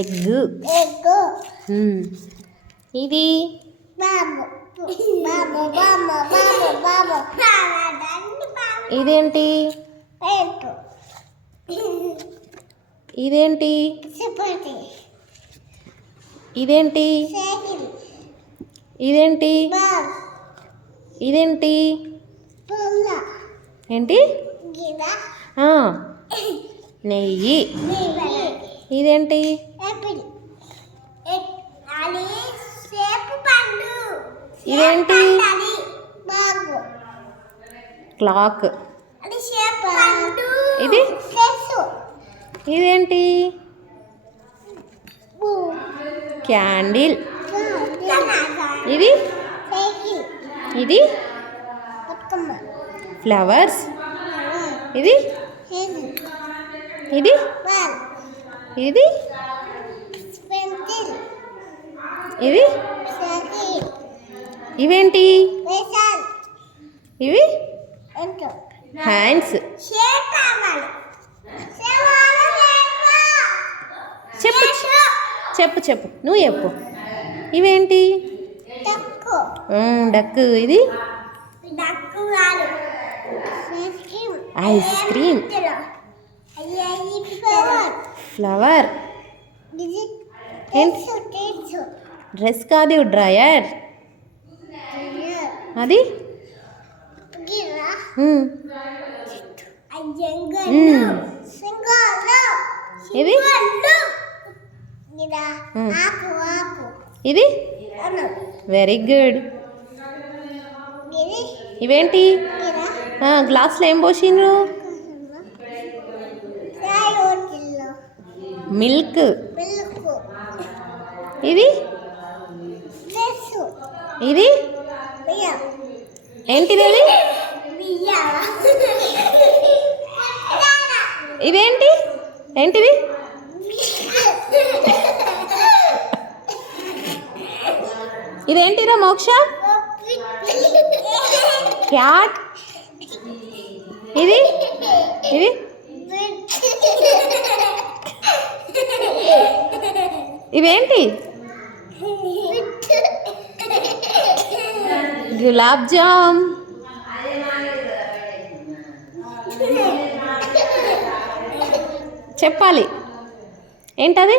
Egg. ఇది ఇదేంటి? ఇదేంటి? ఇదేంటి? ఇదేంటి? ఇదేంటి? ఏంటి? నెయ్యి. ఇదేంటి? ఇదేంటి? క్లాక్. ఇది ఇదేంటి? క్యాండిల్. ఇది ఇది ఫ్లవర్స్. ఇది ఇది ఇది ఇది ఇవేంటి? ఇవి హ్యాండ్స్. చెప్పు చెప్పు చెప్పు నువ్వు చెప్పు. ఇవేంటి? డక్. ఇది ఐస్ క్రీమ్. ఫ్లవర్. డ్రెస్ కాదు, డ్రయర్. అది ఇది ఇది వెరీ గుడ్. ఇవేంటి? గ్లాస్లో ఏం పోసిండ్రు? మిల్క్. ఇది ఇది ఏంటిది? అది ఇదేంటి? ఏంటిది? ఇదేంటిరా మోక్ష? క్యాట్. ఇది ఇది ఇవేంటి? గులాబ్ జామ్. చెప్పాలి ఏంటది?